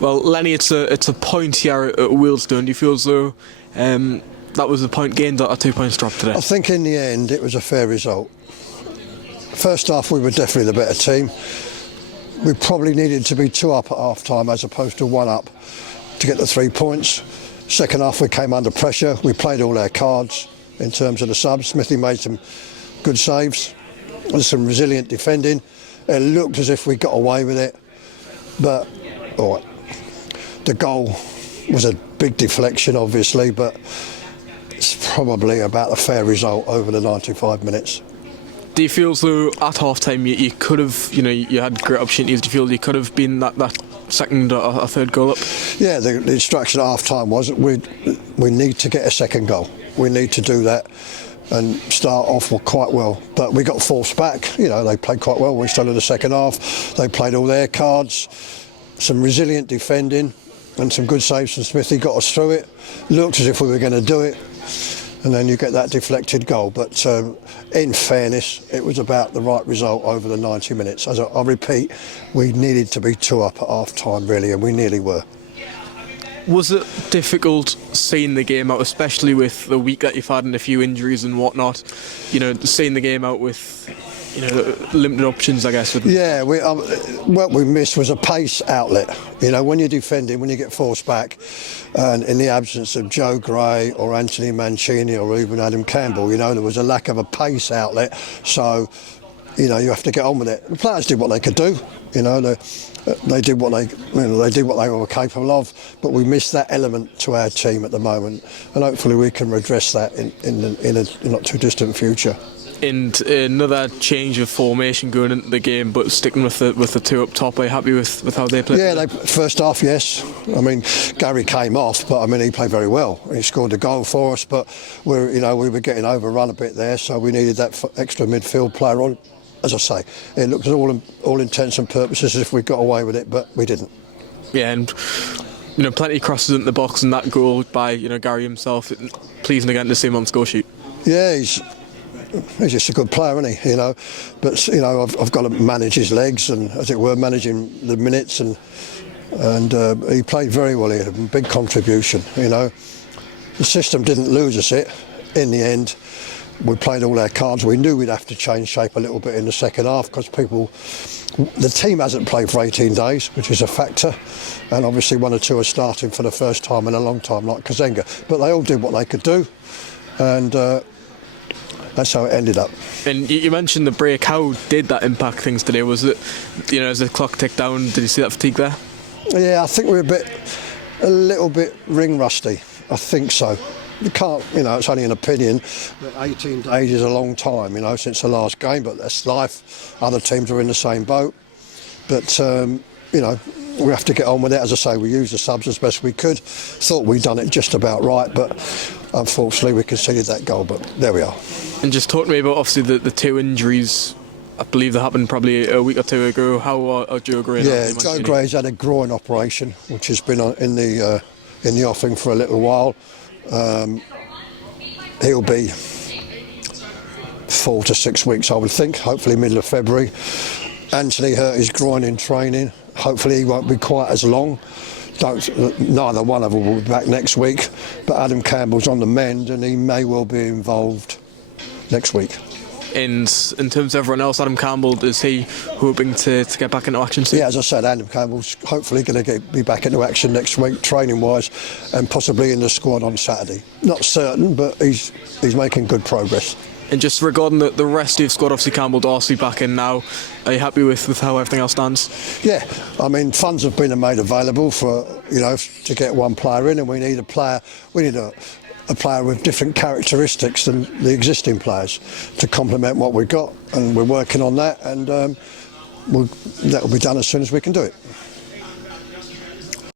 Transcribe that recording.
Well, Lennie, it's a point here at Wealdstone. Do you feel as though that was a point gained or a 2 points drop today? I think in the end it was a fair result. First half we were definitely the better team. We probably needed to be 2 up at half time as opposed to 1 up to get the 3 points. Second half we came under pressure. We played all our cards in terms of the subs. Smithy made some good saves and some resilient defending. It looked as if we got away with it, but the goal was a big deflection obviously, but it's probably about a fair result over the 95 minutes. Do you feel as though at half time you could have, you had great opportunities? Do you feel you could have been that second or third goal up? Yeah, the instruction at half time was we need to get a second goal. We need to do that and start off quite well. But we got forced back. They played quite well. We started the second half. They played all their cards. Some resilient defending and some good saves from Smithy got us through it. Looked as if we were going to do it. And then you get that deflected goal. But in fairness, it was about the right result over the 90 minutes. As I repeat, we needed to be 2 up at half time, really, and we nearly were. Was it difficult seeing the game out, especially with the week that you've had and a few injuries and whatnot? Seeing the game out with limited options, I guess. Yeah, what we missed was a pace outlet. When you're defending, when you get forced back, and in the absence of Joe Gray or Anthony Mancini or even Adam Campbell, there was a lack of a pace outlet. So, you have to get on with it. The players did what they could do. They did what they were capable of, but we missed that element to our team at the moment, and hopefully we can redress that in a not too distant future. And another change of formation going into the game, but sticking with the 2 up top. Are you happy with how they played? Yeah, first half, yes. Gary came off, but he played very well. He scored a goal for us, but we were getting overrun a bit there, so we needed that extra midfield player on. As I say, it looked all intents and purposes as if we got away with it, but we didn't. Yeah, and plenty of crosses into the box, and that goal by Gary himself, pleasing again to see him on the score sheet. Yeah, he's just a good player, isn't he? But I've got to manage his legs and, as it were, managing the minutes, and he played very well. He had a big contribution. The system didn't lose us it in the end. We played all our cards. We knew we'd have to change shape a little bit in the second half because the team hasn't played for 18 days, which is a factor, and obviously 1 or 2 are starting for the first time in a long time, like Kazenga. But they all did what they could do, and that's how it ended up. And you mentioned the break. How did that impact things today? Was it, as the clock ticked down, did you see that fatigue there? Yeah, I think we're a little bit ring rusty. I think so. You can't, it's only an opinion, but 18 days is a long time, since the last game, but that's life. Other teams are in the same boat. But, we have to get on with it. As I say, we used the subs as best we could. Thought we'd done it just about right, but unfortunately we conceded that goal, but there we are. And just talk to me about, obviously, the 2 injuries. I believe that happened probably a week or 2 ago. How are Joe Gray? Yeah, Joe Gray's had a groin operation, which has been in the offing for a little while. He'll be 4 to 6 weeks, I would think, hopefully middle of February. Anthony hurt his groin in training. Hopefully he won't be quite as long. Neither one of them will be back next week, but Adam Campbell's on the mend and he may well be involved next week. And in terms of everyone else, Adam Campbell, is he hoping to get back into action soon? Yeah, as I said, Adam Campbell's hopefully going to be back into action next week, training-wise, and possibly in the squad on Saturday. Not certain, but he's making good progress. And just regarding the rest of your squad, obviously Campbell, Darcy back in now, are you happy with how everything else stands? Yeah, funds have been made available for, to get one player in, and we need a player with different characteristics than the existing players to complement what we've got, and we're working on that, and that will be done as soon as we can do it.